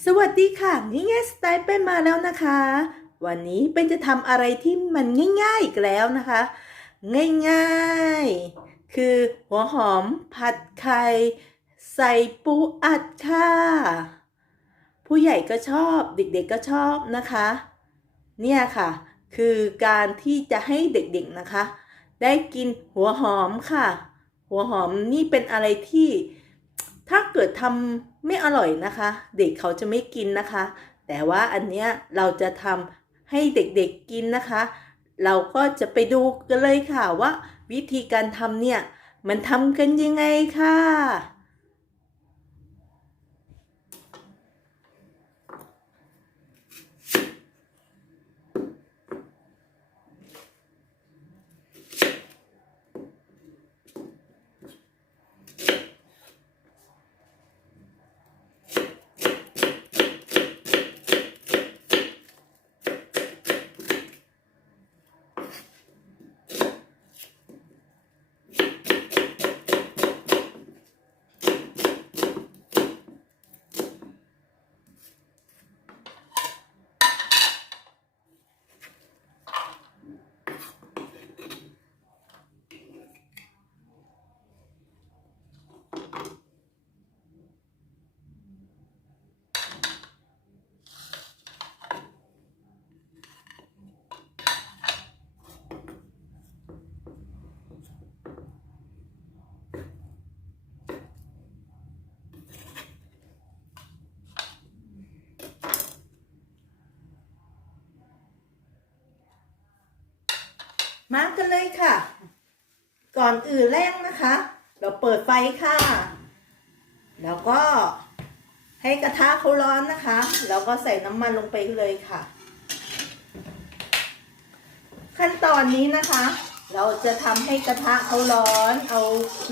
สวัสดีค่ะนี่ไงสไตล์เป็นมาแล้วนะคะ วันนี้เป็นจะทำอะไรที่มันง่ายๆอีกแล้วนะคะ ง่ายๆ คือหัวหอมผัดไข่ใส่ปูอัดค่ะ ผู้ใหญ่ก็ชอบเด็กๆก็ชอบนะคะ เนี่ยค่ะ คือการที่จะให้เด็กๆนะคะ ได้กินหัวหอมค่ะ หัวหอมนี่เป็นอะไรที่ถ้าเกิดทำ ไม่อร่อยนะคะ เด็กเขาจะไม่กินนะคะ แต่ว่าอันเนี้ยเราจะทำให้เด็กๆกินนะคะ เราก็จะไปดูกันเลยค่ะว่า วิธีการทำเนี่ยมันทำกันยังไงค่ะ มากันเลยค่ะ ก่อนอื่นแรกนะคะ เราเปิดไฟค่ะ แล้วก็ให้กระทะเขาร้อนนะคะ แล้วก็ใส่น้ำมันลงไปเลยค่ะ ขั้นตอนนี้นะคะ เราจะทำให้กระทะเขาร้อน เอา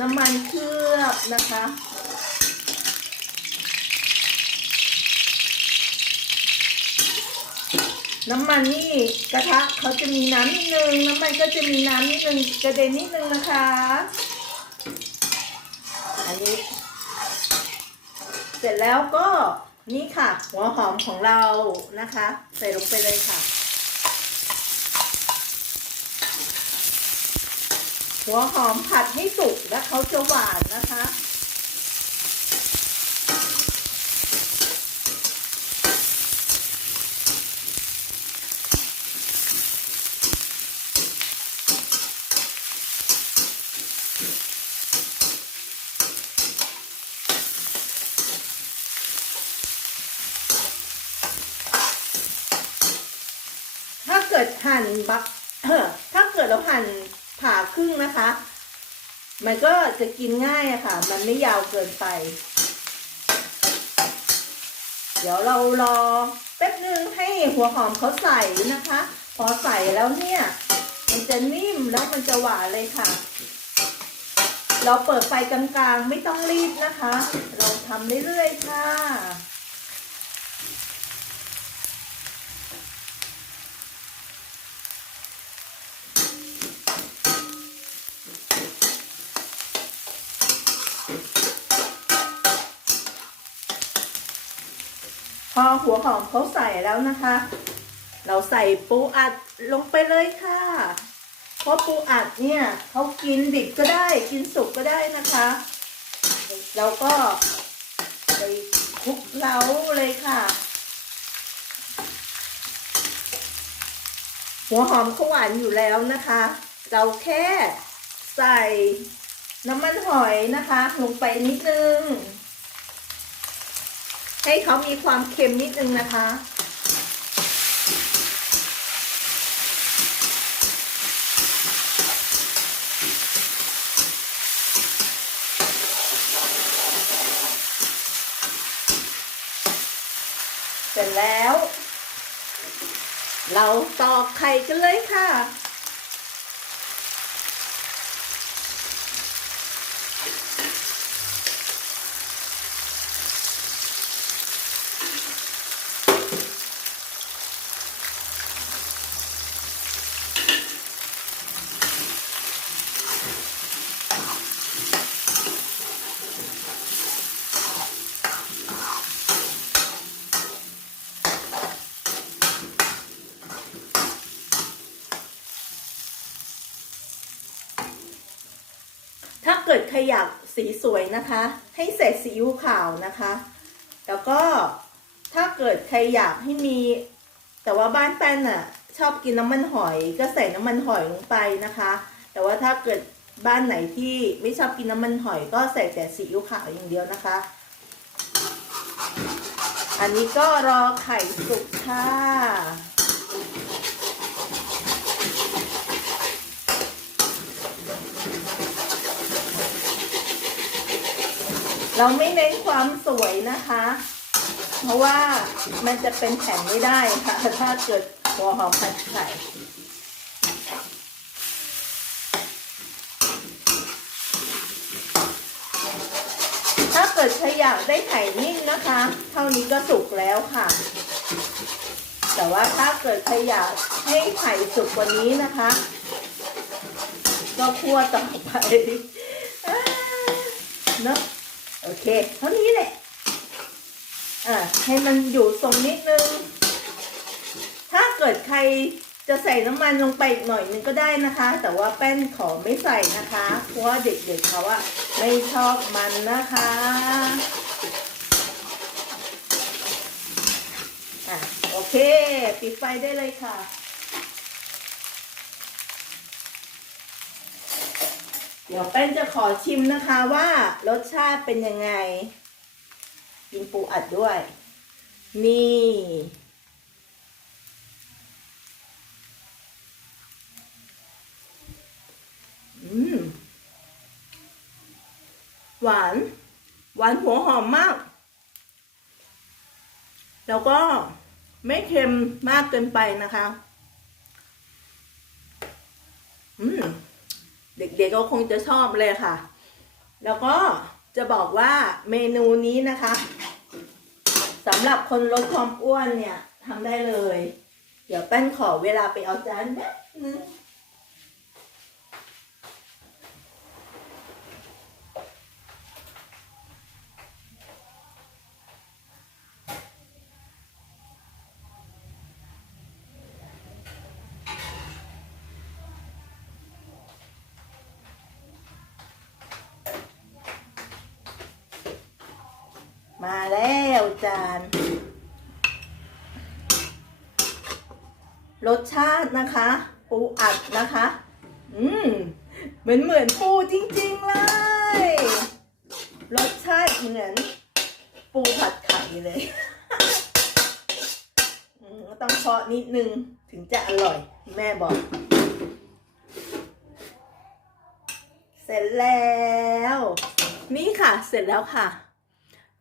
น้ำมันเคลือบนะคะ น้ำมันนี่กระทะเขาจะมีน้ำนิดนึง น้ำมันก็จะมีน้ำนิดนึงกระเด็นนิดนึงนะคะ อันนี้ เสร็จแล้วก็นี่ค่ะ หัวหอมของเรานะคะ ใส่ลงไปเลยค่ะ หัวหอมผัดให้สุกแล้วเขาจะหวานนะคะ ดหั่นบักถ้าเกิดเราหั่นผ่าครึ่งนะคะ มันก็จะกินง่ายอะค่ะ มันไม่ยาวเกินไป เดี๋ยวเรารอแป๊บนึงให้หัวหอมเขาใส่นะคะ พอใส่แล้วเนี่ย มันจะนิ่มแล้วมันจะหวานเลยค่ะ เราเปิดไฟกลางๆ ไม่ต้องรีบนะคะ เราทำเรื่อยๆค่ะ พอหัวหอมเขาใส่แล้วนะคะ เราใส่ปูอัดลงไปเลยค่ะ เพราะปูอัดเนี่ยเขากินดิบก็ได้กินสุกก็ได้นะคะ เราก็ไปคลุกเล้าเลยค่ะ หัวหอมเขาหวานอยู่แล้วนะคะ เราแค่ใส่ น้ำมันหอยนะคะ ลงไปนิดนึง ให้เขามีความเค็มนิดนึงนะคะ เสร็จแล้ว เราตอกไข่กันเลยค่ะ เกิดใครอยากสีสวยนะคะ ให้ใส่ซีอิ๊วขาวนะคะ แล้วก็ถ้าเกิดใครอยากให้มี แต่ว่าบ้านแป้นน่ะชอบกินน้ำมันหอยก็ใส่น้ำมันหอยลงไปนะคะ แต่ว่าถ้าเกิดบ้านไหนที่ไม่ชอบกินน้ำมันหอยก็ใส่แต่ซีอิ๊วขาวอย่างเดียวนะคะ อันนี้ก็รอไข่สุกค่ะ เราไม่เน้นความสวยนะคะ เพราะว่ามันจะเป็นแผ่นไม่ได้ค่ะ ถ้าเกิดหัวหอมผัดไข่ถ้าเกิดใครอยากได้ไข่นิ่มนะคะ เท่านี้ก็สุกแล้วค่ะ แต่ว่าถ้าเกิดใครอยากให้ไข่สุกกว่านี้นะคะ ก็คั่วต่อไปเนอะ โอเค เท่านี้แหละอ่าให้มันอยู่ทรงนิดนึง ถ้าเกิดใครจะใส่น้ำมันลงไปอีกหน่อยนึงก็ได้นะคะ แต่ว่าแป้นขอไม่ใส่นะคะ เพราะว่าเด็กๆเขาอะไม่ชอบมันนะคะอะโอเค ปิดไฟได้เลยค่ะ เดี๋ยวแป้นจะขอชิมนะคะว่ารสชาติเป็นยังไง กินปูอัดด้วย นี่หวาน หวานหัวหอมมาก แล้วก็ไม่เค็มมากเกินไปนะคะ อืม เด็กๆก็คงจะชอบเลยค่ะ แล้วก็จะบอกว่าเมนูนี้นะคะสำหรับคนลดความอ้วนเนี่ยทำได้เลย เดี๋ยวแป้นขอเวลาไปเอาจานแป๊บนึง มาแล้วจาน รสชาตินะคะ ปูอัดนะคะ อืมเหมือนเหมือนปูจริง ๆ เลย รสชาติเหมือน ปูผัดไข่เลยต้องเพาะนิดนึงถึงจะอร่อย แม่บอก เสร็จแล้ว นี่ค่ะ เสร็จแล้วค่ะ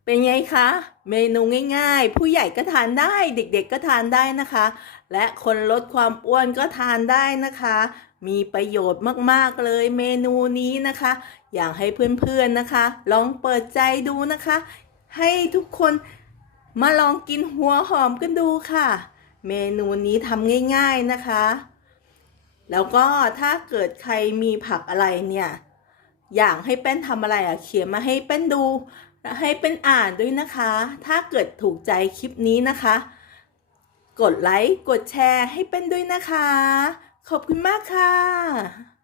เป็นไงคะ เมนูง่ายๆ ผู้ใหญ่ก็ทานได้เด็กๆก็ทานได้นะคะ และคนลดความอ้วนก็ทานได้นะคะ มีประโยชน์มากๆเลยเมนูนี้นะคะ อยากให้เพื่อนๆนะคะ ลองเปิดใจดูนะคะ ให้ทุกคนมาลองกินหัวหอมกันดูค่ะ เมนูนี้ทำง่ายๆนะคะ แล้วก็ถ้าเกิดใครมีผักอะไรเนี่ย อยากให้แป้นทำอะไรอะเขียนมาให้แป้นดู และให้เป็นอ่านด้วยนะคะ ถ้าเกิดถูกใจคลิปนี้นะคะ กดไลค์ กดแชร์ให้เป็นด้วยนะคะ ขอบคุณมากค่ะ